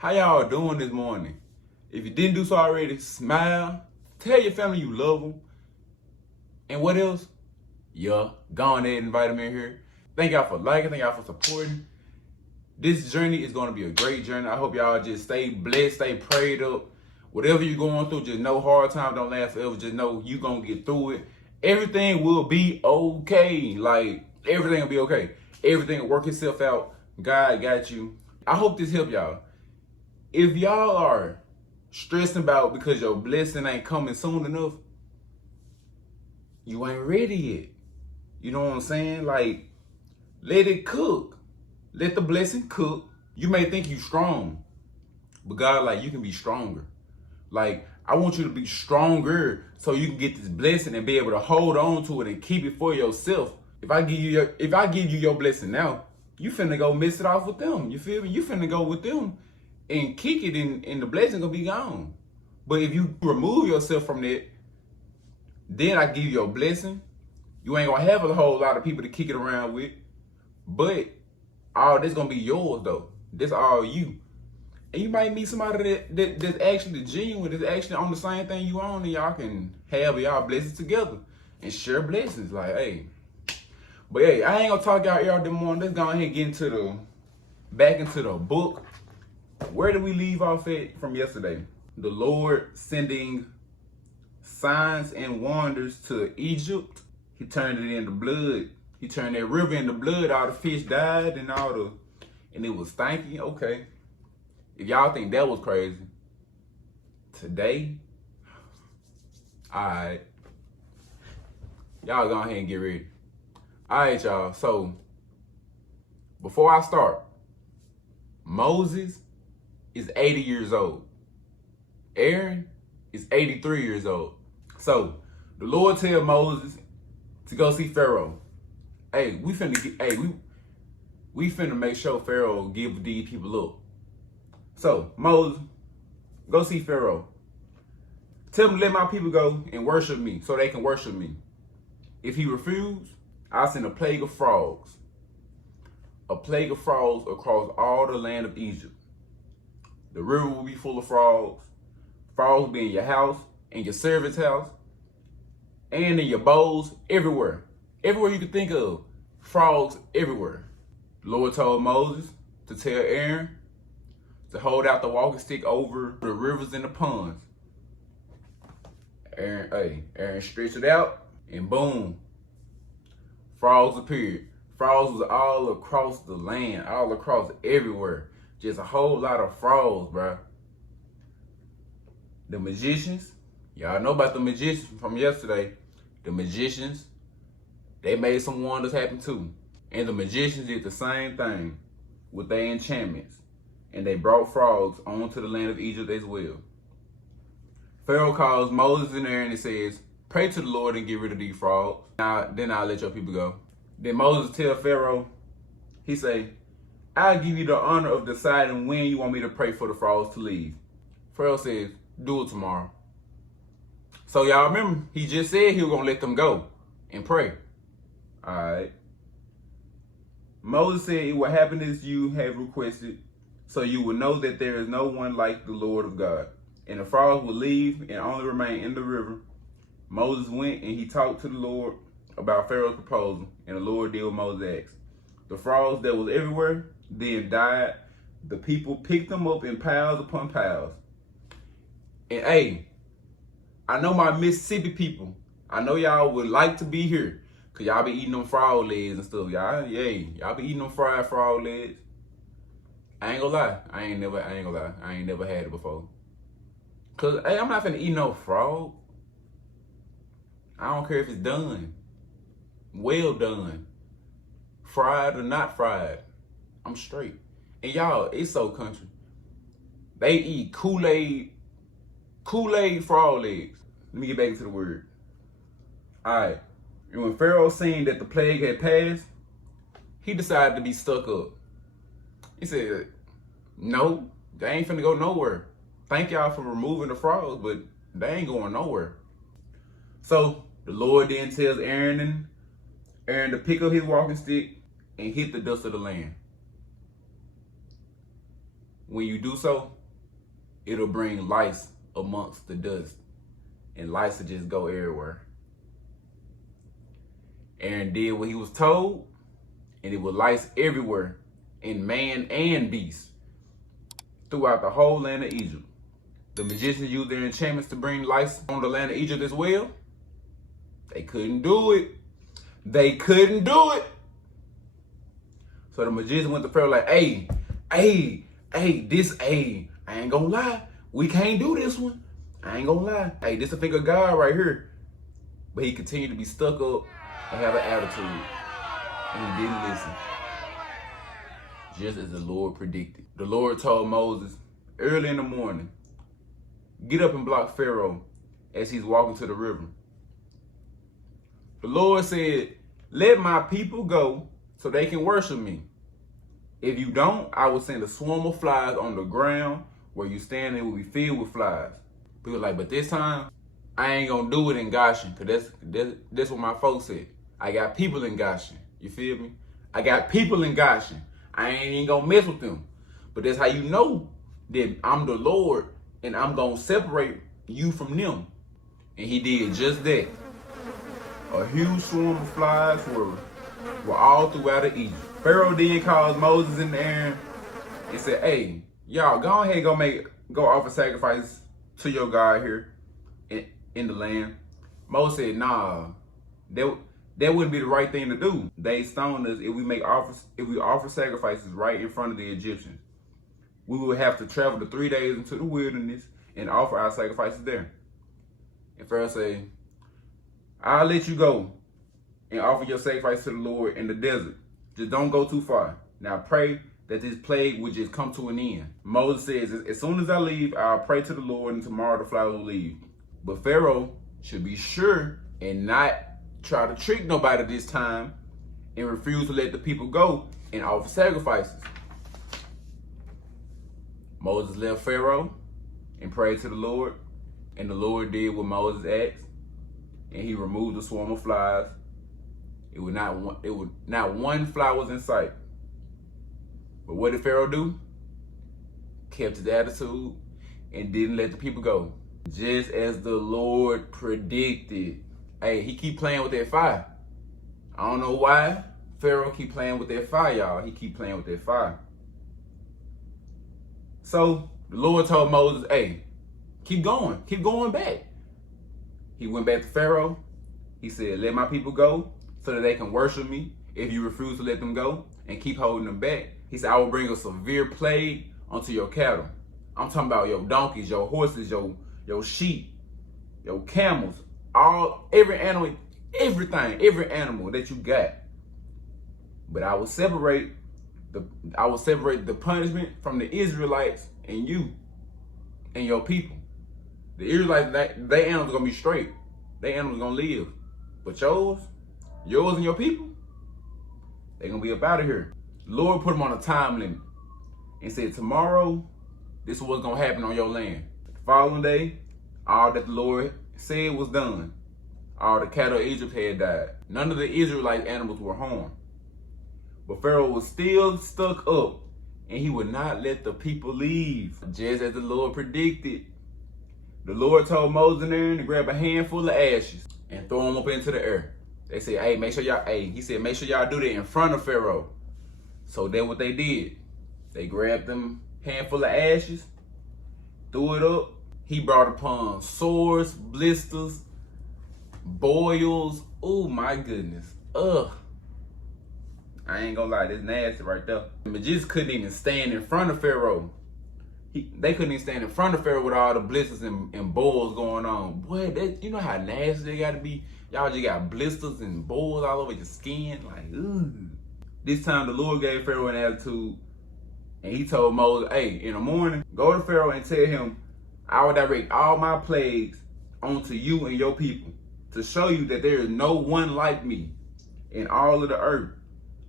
How y'all doing this morning? If you didn't do so already, smile. Tell your family you love them. And what else? Yeah, go on ahead and invite them in here. Thank y'all for liking. Thank y'all for supporting. This journey is going to be a great journey. I hope y'all just stay blessed, stay prayed up. Whatever you're going through, just know hard times don't last forever. Just know you're going to get through it. Everything will be okay. Like, everything will be okay. Everything will work itself out. God got you. I hope this helped y'all. If y'all are stressing about because your blessing ain't coming soon enough, you ain't ready yet. You know what I'm saying? Like, let it cook. Let the blessing cook. You may think you strong, but God, like, you can be stronger. Like, I want you to be stronger so you can get this blessing and be able to hold on to it and keep it for yourself. If I give you your blessing now, you finna go miss it off with them. You feel me? You finna go with them and kick it, and the blessing gonna be gone. But if you remove yourself from that, then I give you your blessing. You ain't gonna have a whole lot of people to kick it around with, but all this gonna be yours though. This all you. And you might meet somebody that's actually genuine, that's actually on the same thing you on, and y'all can have y'all blessings together and share blessings. Like, hey. But hey, I ain't gonna talk y'all ear out this morning. Let's go ahead and get into back into the book. Where did we leave off at from yesterday? The Lord sending signs and wonders to Egypt. He turned it into blood. He turned that river into blood. All the fish died and and it was stinky. Okay. If y'all think that was crazy, today, alright. Y'all go ahead and get ready. Alright, y'all. So, before I start, Moses is 80 years old. Aaron is 83 years old. So, the Lord tell Moses to go see Pharaoh. Hey, we finna make sure Pharaoh give these people up. So, Moses, go see Pharaoh. Tell him to let my people go and worship me so they can worship me. If he refuses, I'll send a plague of frogs. A plague of frogs across all the land of Egypt. The river will be full of frogs. Frogs will be in your house, in your servant's house, and in your bowls, everywhere. Everywhere you can think of, frogs everywhere. The Lord told Moses to tell Aaron to hold out the walking stick over the rivers and the ponds. Aaron stretched it out, and boom, frogs appeared. Frogs was all across the land, all across everywhere. Just a whole lot of frogs, bro. The magicians, y'all know about the magicians from yesterday. The magicians, they made some wonders happen too. And the magicians did the same thing with their enchantments. And they brought frogs onto the land of Egypt as well. Pharaoh calls Moses and Aaron and says, pray to the Lord and get rid of these frogs. Then I'll let your people go. Then Moses tell Pharaoh, he say, I'll give you the honor of deciding when you want me to pray for the frogs to leave. Pharaoh says, do it tomorrow. So y'all remember, he just said he was going to let them go and pray. All right. Moses said, it will happen as you have requested, so you will know that there is no one like the Lord of God. And the frogs will leave and only remain in the river. Moses went and he talked to the Lord about Pharaoh's proposal, and the Lord did what Moses asked. The frogs that was everywhere then died. The people picked them up in piles upon piles. And hey, I know my Mississippi people, I know y'all would like to be here, cause y'all be eating them frog legs and stuff. Y'all be eating them fried frog legs. I ain't gonna lie. I ain't never had it before. Cause hey, I'm not finna eat no frog. I don't care if it's done. Well done. Fried or not fried. I'm straight. And y'all, it's so country. They eat Kool-Aid frog legs. Let me get back into the word. Alright. And when Pharaoh seen that the plague had passed, he decided to be stuck up. He said, no, they ain't finna go nowhere. Thank y'all for removing the frogs, but they ain't going nowhere. So the Lord then tells Aaron to pick up his walking stick and hit the dust of the land. When you do so, it'll bring lice amongst the dust, and lice will just go everywhere. Aaron did what he was told, and it was lice everywhere, in man and beast, throughout the whole land of Egypt. The magicians used their enchantments to bring lice on the land of Egypt as well. They couldn't do it. They couldn't do it. So the magician went to Pharaoh like, hey, I ain't gonna lie. We can't do this one. I ain't gonna lie. Hey, this a finger of God right here. But he continued to be stuck up and have an attitude. And he didn't listen. Just as the Lord predicted. The Lord told Moses early in the morning, get up and block Pharaoh as he's walking to the river. The Lord said, let my people go so they can worship me. If you don't, I will send a swarm of flies on the ground where you stand, and it will be filled with flies. People like, but this time, I ain't gonna do it in Goshen, because that's what my folks said. I got people in Goshen. You feel me? I got people in Goshen. I ain't even gonna mess with them. But that's how you know that I'm the Lord, and I'm gonna separate you from them. And he did just that. A huge swarm of flies were all throughout of Egypt. Pharaoh then called Moses and Aaron and said, hey, y'all go ahead and go offer sacrifice to your God here in the land. Moses said, nah, that wouldn't be the right thing to do. They stoned us if we offer sacrifices right in front of the Egyptians. We would have to travel the 3 days into the wilderness and offer our sacrifices there. And Pharaoh said, I'll let you go and offer your sacrifice to the Lord in the desert. Just don't go too far. Now pray that this plague will just come to an end. Moses says, as soon as I leave, I'll pray to the Lord, and tomorrow the flies will leave. But Pharaoh should be sure and not try to trick nobody this time and refuse to let the people go and offer sacrifices. Moses left Pharaoh and prayed to the Lord, and the Lord did what Moses asked, and he removed the swarm of flies. Not one fly was in sight. But what did Pharaoh do? Kept his attitude and didn't let the people go. Just as the Lord predicted. Hey, he keep playing with that fire. I don't know why Pharaoh keep playing with that fire, y'all. He keep playing with that fire. So the Lord told Moses, hey, keep going back. He went back to Pharaoh. He said, let my people go so that they can worship me. If you refuse to let them go and keep holding them back, he said, I will bring a severe plague onto your cattle. I'm talking about your donkeys, your horses, your sheep, your camels, every animal that you got. But I will separate the punishment from the Israelites and you and your people. The Israelites, their animals are gonna be straight. Their animals gonna live. But yours and your people, they're gonna be up out of here. The Lord put them on a time limit and said, tomorrow, this is what's gonna happen on your land. The following day, all that the Lord said was done. All the cattle of Egypt had died. None of the Israelite animals were harmed. But Pharaoh was still stuck up, and he would not let the people leave, just as the Lord predicted. The Lord told Moses and Aaron to grab a handful of ashes and throw them up into the air. They said, hey, make sure y'all do that in front of Pharaoh. So that's what they did. They grabbed them handful of ashes, threw it up. He brought upon sores, blisters, boils. Oh my goodness. Ugh. I ain't gonna lie, that's nasty right there. The magicians couldn't even stand in front of Pharaoh. They couldn't even stand in front of Pharaoh with all the blisters and boils going on. Boy, you know how nasty they gotta be? Y'all just got blisters and boils all over your skin. Like, ugh. This time the Lord gave Pharaoh an attitude, and he told Moses, hey, in the morning, go to Pharaoh and tell him, I will direct all my plagues onto you and your people to show you that there is no one like me in all of the earth.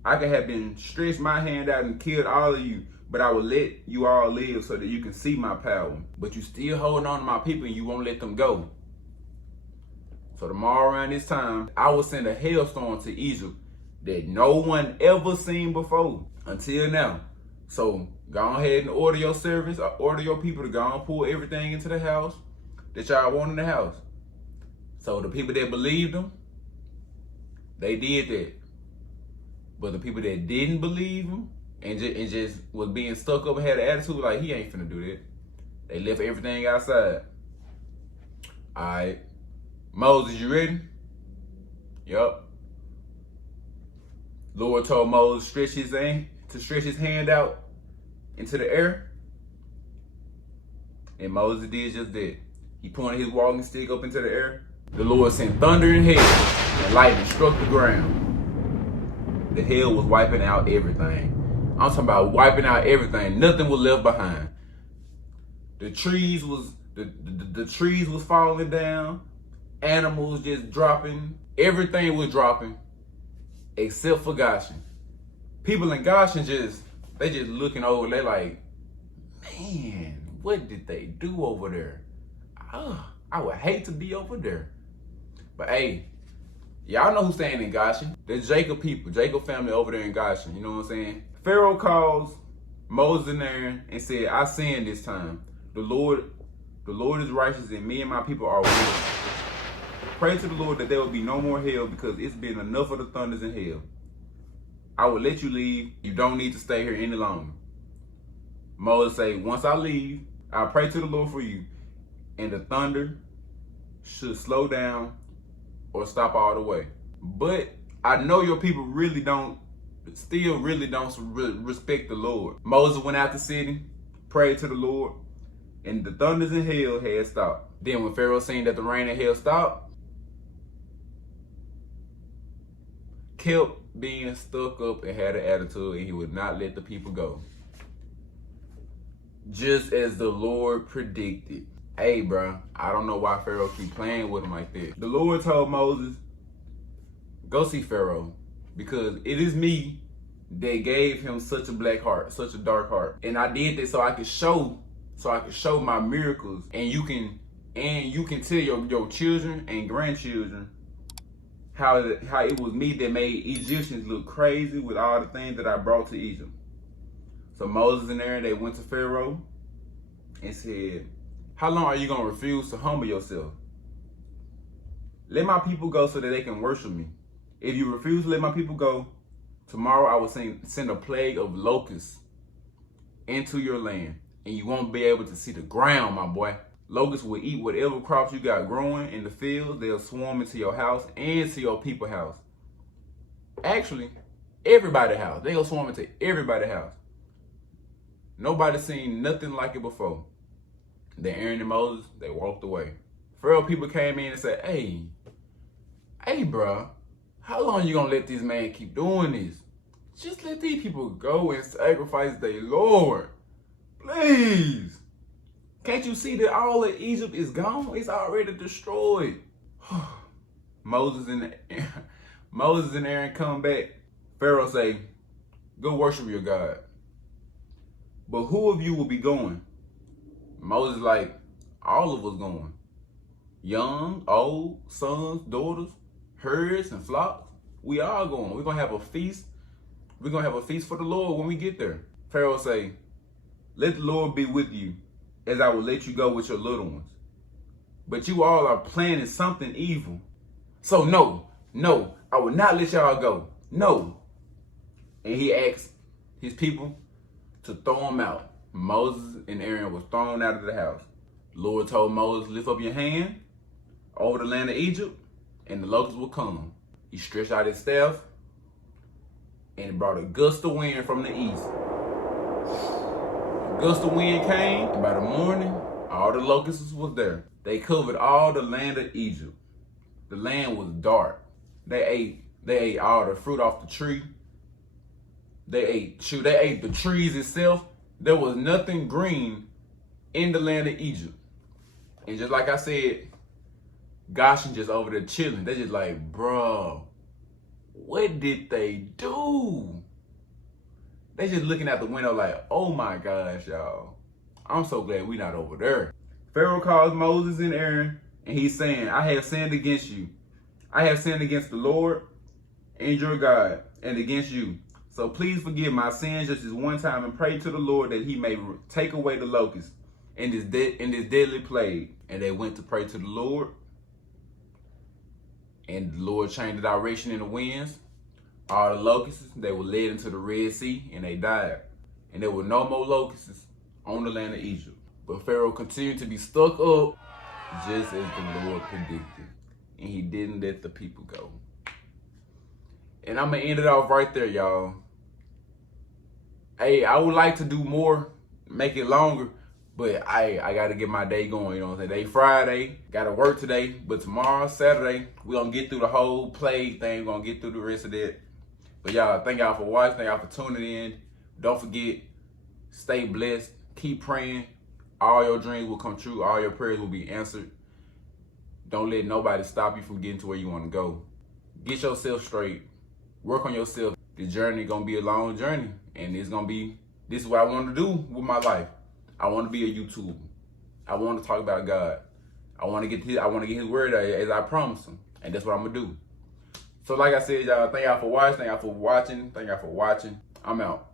I could have been stretched my hand out and killed all of you, but I will let you all live so that you can see my power. But you still holding on to my people and you won't let them go. So tomorrow around this time, I will send a hailstorm to Egypt that no one ever seen before until now. So go ahead and order your servants, or order your people to go and pull everything into the house that y'all want in the house. So the people that believed him, they did that. But the people that didn't believe him and just was being stuck up and had an attitude like he ain't finna do that, they left everything outside. All right, Moses, you ready? Yup. Lord told Moses to stretch his hand out into the air. And Moses did just that. He pointed his walking stick up into the air. The Lord sent thunder and hail, and lightning struck the ground. The hail was wiping out everything. I'm talking about wiping out everything. Nothing was left behind. The trees was falling down. Animals just dropping. Everything was dropping, except for Goshen. People in Goshen they just looking over. They like, man, what did they do over there? I would hate to be over there. But hey, y'all know who's staying in Goshen. The Jacob people, Jacob family over there in Goshen. You know what I'm saying? Pharaoh calls Moses and Aaron and said, I sinned this time. The Lord is righteous and me and my people are wicked. Pray to the Lord that there will be no more hail because it's been enough of the thunders and hail. I will let you leave. You don't need to stay here any longer. Moses say, once I leave, I'll pray to the Lord for you. And the thunder should slow down or stop all the way. But I know your people still really don't respect the Lord. Moses went out the city, prayed to the Lord, and the thunders and hail had stopped. Then when Pharaoh seen that the rain and hail stopped, kept being stuck up and had an attitude, and he would not let the people go. Just as the Lord predicted. Hey, bro, I don't know why Pharaoh keep playing with him like that. The Lord told Moses, go see Pharaoh, because it is me that gave him such a black heart, such a dark heart. And I did that so I could show my miracles, and you can tell your children and grandchildren how it was me that made Egyptians look crazy with all the things that I brought to Egypt. So Moses and Aaron, they went to Pharaoh and said, how long are you going to refuse to humble yourself? Let my people go so that they can worship me. If you refuse to let my people go, tomorrow I will send a plague of locusts into your land, and you won't be able to see the ground, my boy. Locusts will eat whatever crops you got growing in the fields. They'll swarm into your house and to your people's house. Actually, everybody's house. They'll swarm into everybody's house. Nobody's seen nothing like it before. Then Aaron and Moses, they walked away. Pharaoh people came in and said, hey, bro, how long you gonna let this man keep doing this? Just let these people go and sacrifice their Lord. Please. Can't you see that all of Egypt is gone? It's already destroyed. Moses and Aaron come back. Pharaoh say, go worship your God. But who of you will be going? Moses like, all of us going. Young, old, sons, daughters, herds, and flocks. We all going. We're going to have a feast. We're going to have a feast for the Lord when we get there. Pharaoh say, let the Lord be with you, as I will let you go with your little ones. But you all are planning something evil. So no, I will not let y'all go. No. And he asked his people to throw him out. Moses and Aaron was thrown out of the house. The Lord told Moses, lift up your hand over the land of Egypt, and the locusts will come. He stretched out his staff, and it brought a gust of wind from the east. A gust of wind came, and by the morning, all the locusts was there. They covered all the land of Egypt. The land was dark. They ate all the fruit off the tree. They ate the trees itself. There was nothing green in the land of Egypt. And just like I said, Goshen just over there chilling. They just like, bro, what did they do? They just looking out the window like, oh my gosh, y'all. I'm so glad we not over there. Pharaoh calls Moses and Aaron, and he's saying, I have sinned against you. I have sinned against the Lord and your God, and against you. So please forgive my sins just this one time and pray to the Lord that he may take away the locusts and this deadly plague. And they went to pray to the Lord. And the Lord changed the direction in the winds. All the locusts, they were led into the Red Sea and they died. And there were no more locusts on the land of Egypt. But Pharaoh continued to be stuck up just as the Lord predicted. And he didn't let the people go. And I'm going to end it off right there, y'all. Hey, I would like to do more, make it longer, but I got to get my day going, you know what I'm saying? Today Friday, got to work today, but tomorrow, Saturday, we're going to get through the whole plague thing. We're going to get through the rest of that. But y'all, thank y'all for watching. Thank y'all for tuning in. Don't forget, stay blessed. Keep praying. All your dreams will come true. All your prayers will be answered. Don't let nobody stop you from getting to where you want to go. Get yourself straight. Work on yourself. The journey gonna be a long journey, and this is what I want to do with my life. I want to be a YouTuber. I want to talk about God. I want to get his word as I promised him, and that's what I'm gonna do. So like I said, y'all, thank y'all for watching. Thank y'all for watching. I'm out.